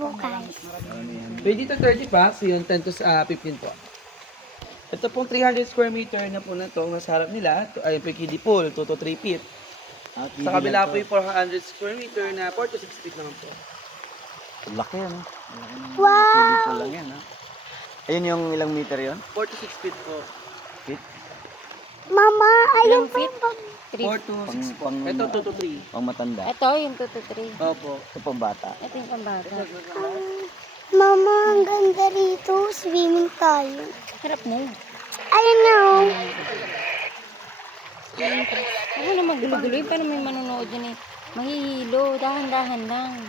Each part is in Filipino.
bukas. Pwede ito 30 packs, yun 10 to 15 po. Ito pong 300 square meter na po na ito, nasa harap nila, ay po yung kiddie pool, 2 to 3 feet. Sa kabila po yung 400 square meter na 4 to 6 feet naman po. Laki yan. Wow! Dito lang yan. Ayun yung ilang meter yon? 4 to 6 feet po. Feet? Mama, ayun pa yung 4 to 6 po. Ito 2 to 3. Pang matanda. Ito, yung 2 to 3. Opo. Ito pang bata. Ito yung pambata. Mama, ang ganda rito. Swimming tayo. Harap mo. Ayun na oh. Ako naman gulo-guloy. Paano may manonood yan eh? Mahihilo. Dahan-dahan lang.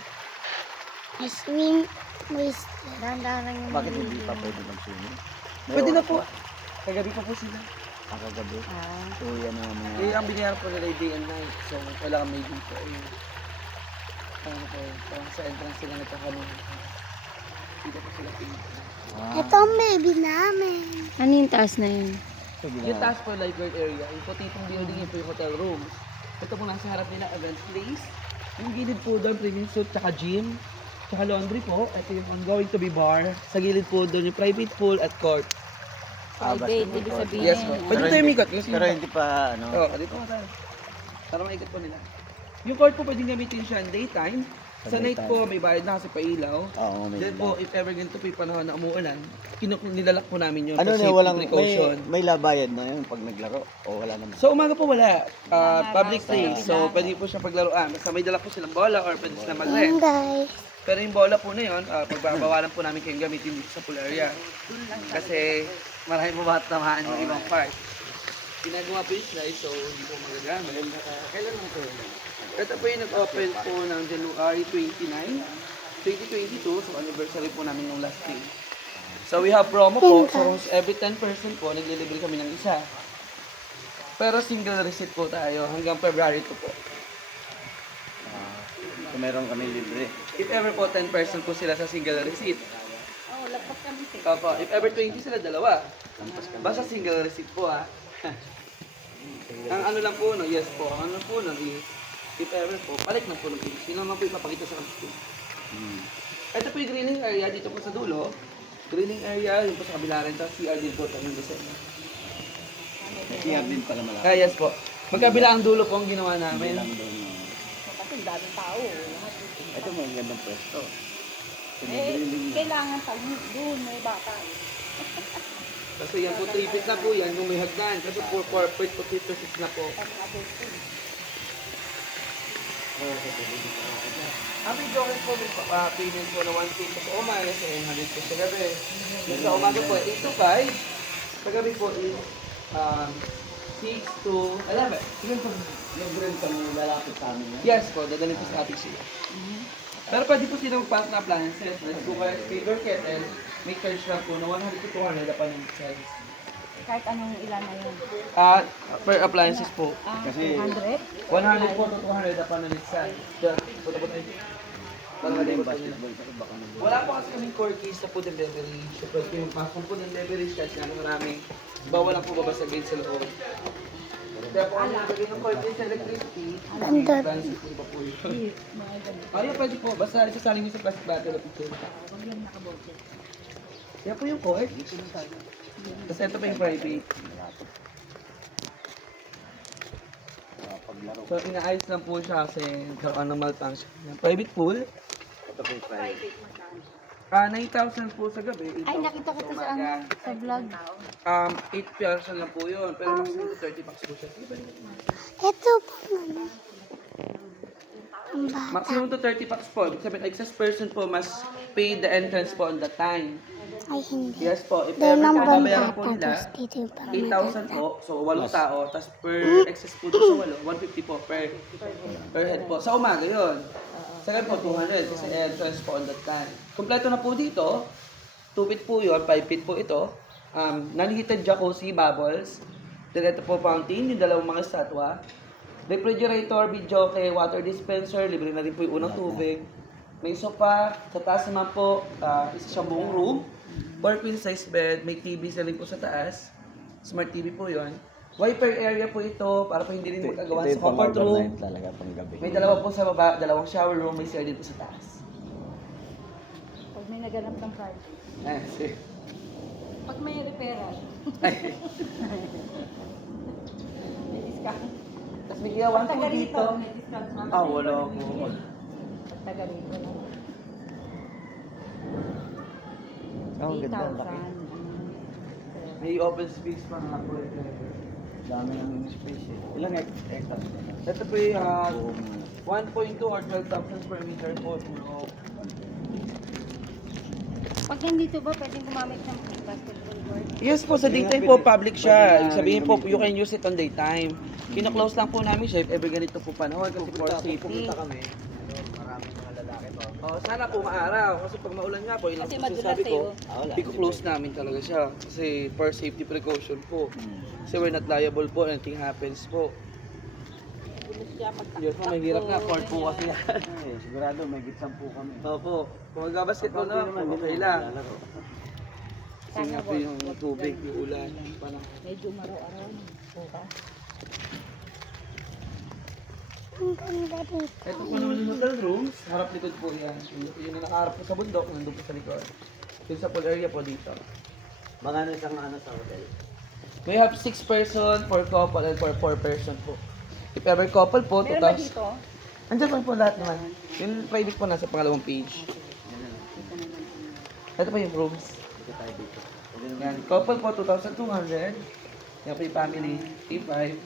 Swim. Dahan-dahan lang yung Bakit hindi pa pwede mag-swimming? Pwede na po. Kagabi pa po sila. Kagabi. Ah. So yan ang mga... Eh, ang binayaran po nila ay day and night. So, kailangan may dito. Ano po, parang sa entrance sila nagkakaroon. Dito po sila pinito. Ito ang baby namin. Ano yung taas na yun? Yung taas po lifeguard area, yung puti pong building yun po yung hotel rooms. Ito po nasa harap nila, event place. Yung gilid po doon, premium suite, tsaka gym, tsaka laundry po. Ito yung ongoing to be bar. Sa gilid po doon yung private pool at court. Private, ibig sabihin. Yes po. Pwede tayo umikot. Pero hindi pa ano. Oo, dito ko tayo. Para maikot po nila. Yung court po pwedeng gamitin siya in daytime. Sa night po, may bayad na kasi pailaw. Oo, may Then po, if ever ganito po yung panahon na umuulan, nilalak po namin yun. Ano kasi na walang precaution. may labayad na yun pag naglaro o wala naman. So umaga po wala. Public place. So pwede po siya paglaruan. Basta may dala po silang bola or pwede sila mag-rent. Guys. Pero yung bola po na yun, pagbabawalan po namin kayong gamitin dito sa pool area. Kasi marami po batamaan yung ibang part. Ginagawa po yung slide, so hindi po magagamit. Kailan mo ito? Ito po yung nag-open po ng January 29, 2022. So anniversary po namin yung last day. So we have promo po. So every 10% po, naglilibre kami ng isa. Pero single receipt po tayo hanggang February 2 po. So meron kami libre. If ever po 10% po sila sa single receipt. Opo, if ever 20 sila, dalawa. Basta single receipt po ha. Ang ano lang po no, yes po. Ang ano po no is, if ever po, balik na po ng page. Sino naman po ipapakita sa kanila. Ito po yung grilling area dito po sa dulo. Grilling area, yung po sa kabila rin. Tapos CR din po ito yung design. CR din pala malaki. Yes po. Magkabila ang dulo po ang ginawa namin. Lang doon. Kasi daming tao. Ito may gandang pwesto. Kailangan pag doon may bata. Kasi yan po 3 feet na po yan, yung may hagdan. Kasi 4 feet po 3 to 6 na po. Ang video ko po, payment po na 1K po sa umaga, sa 100 po sa gabi. Yung sa umaga po, 8 to 5. Sa gabi po is 6 to 11. Sige po, libre kami lalapit sa amin. Yes po, dadalhin po sa ating siya. Pero pwede po sila magpass na appliances. Let's go kaya paper kettle. May charge lang po na 100 to 200 na pa ng size. Kahit anong ilan na yun. Per appliances po. Kasi 100? 100 po to 200 na pa ng size. pag yung basketball kasi baka naman. Wala po kasi kaming core keys sa food and beverage. So, pwede yung pasok po ng beverage kahit nga maraming bawal lang po babasagin sa loob. Kaya po kami nagagay ng core keys sa electricity. Transit po pa po yun. Ayun, pwede po. Basta isasaling nyo sa plastic bottle of picture. Kaya po yung core. Tapos ito pa yung private. So, inaayos lang po siya kasi nagkaroon ng malfunction. Private pool. Ito po yung private. 9,000 po sa gabi. 8,000 Ay, nakita ko to sa ano, sa vlog. 8 person lang po yun. Pero maximum 30 bucks po siya. Ito po naman. Ang bata. Maximum to 30 bucks po. Ibig sabihin, excess person po must pay the entrance po on the time. Ay, hindi. Yes po. If Dahil ever ng po, banta, babayaran po nila, tapos dito yung pang 8,000 po. So, 8 tao. Tapos per excess po doon sa 8, 150 po per head po. Sa umaga yun. Sa gabi po, 200. Kasi entrance po on that time. Kompleto na po dito. 2 feet po yun. 5 feet po ito. Non-heated jacuzzi, bubbles. Then ito po fountain, yung dalawang mga statwa. Refrigerator, videoke, water dispenser. Libre na rin po yung unang tubig. May sofa. Sa taas naman po, isa siyang buong room. 4 queen size bed. May TV sa rin po sa taas. Smart TV po yun. Wiper area po ito para po hindi rin magagawa sa comfort room. Talaga pang gabi. May dalawa po sa baba, dalawang shower room, may CR din po sa taas. Pag may naganap ng party. sige. Pag may referral. Ay. May discount. Tapos may iyawan po Taga rito, dito. may discount. Wala po. Pag taga rito lang. Ang ganda. 3,000. Laki. May open space pa nga po. Dami ng space eh. Ilang hectares? Ito po yung 1.2 or 12,000 square meter po. Puro. Pag nandito ba, pwedeng gumamit ng basketball court? Yes po, sa daytime po, public siya. Ibig sabihin po, you can use it on daytime. Kino-close lang po namin siya if ever ganito po panahon kasi for safety. Pupunta kami. Maraming mga lalaki to. Oh, sana po maaraw kasi pag maulan nga po, ilang Kasi po madulas sabi ko, wala. i-close namin talaga siya kasi for safety precaution po. Kasi we're not liable po, anything happens po. Gulos siya pag Yes po, mahirap nga, court po kasi yan. Eh, sigurado may gitsan po kami. Opo, kung mag-basketball na po, okay lang. Lalaro. Kasi nga po yung tubig, yung ulan, parang medyo maro-araw. Bukas. Ang ganda dito. ito po naman yung hotel rooms, harap likod po yan. Yung nakaharap po sa bundok, nandun po sa likod. Yung sa pool area po dito. Mga ano isang ano sa hotel. We have 6 person, 4 couple, and 4 person po. If ever couple po, Meron ba 2,000. dito? Andiyan lang po lahat naman. Yung private po nasa pangalawang page. Ito po yung rooms. Dito tayo dito. Yan. Couple po, 2,200. Yan po yung family, 3,500.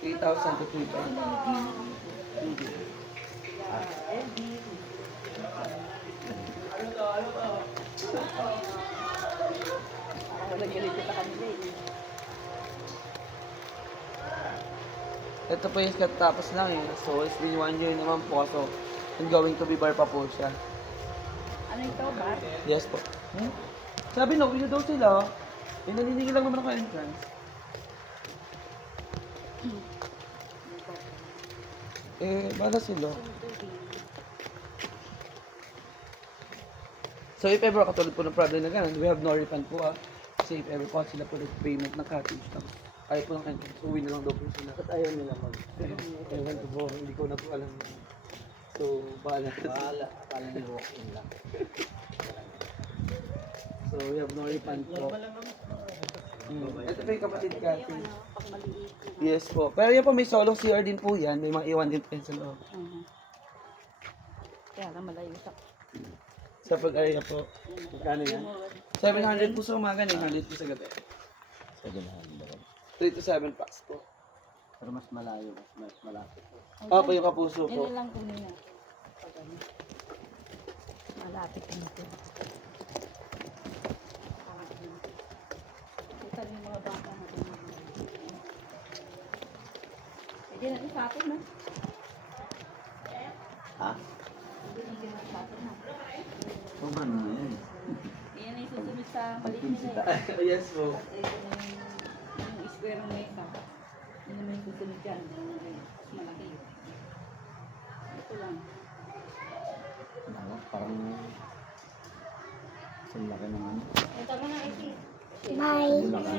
3,000 to 3,500. Wala ganito sa kanila eh. Ito po yung katapos lang eh. So, it's been 1 year naman po. So, and going to be bar pa po siya. Ano ito ba? Yes po. Sabi no, yun daw sila. Eh, naninigil lang naman ako entrance. Bala sila. So, if ever katulad po ng problem na ganun, we have no refund po Kasi if ever po sila po nag-payment ng cottage lang. Ayaw po ng entrance, uwi na lang daw po sila. Ba't ayaw nila mag... Ewan ko po, hindi ko na po alam. So, bahala. Bahala. Akala nila walk-in lang. So, we have no refund po. Ito po yung kapatid Kathy. Pag maliit. Yes po. Pero yan po, may solo CR din po yan. May mga iwan din po yan sa loob. Kaya lang malayo sa... Sa pag-area po. Magkano yan? 700 po sa umaga, 900 po sa gabi. 3 to 7 packs po. Pero mas malayo, mas malapit. Opo, yung kapuso po. Yan lang kunin na. Pag ano. Malapit dito. Kita yung mga bata natin. Pwede na sa atin na. Ha? Pwede na sa atin na. Sobrang na yan. Yan ay susunod sa palit nila eh. Yes po. Ito na yung square ng mesa. Yun naman yung susunod dyan. Mas malaki. Ito lang. Ano, parang... Sa laki ng ano. Ito mo na iti. Bye. Bulacan.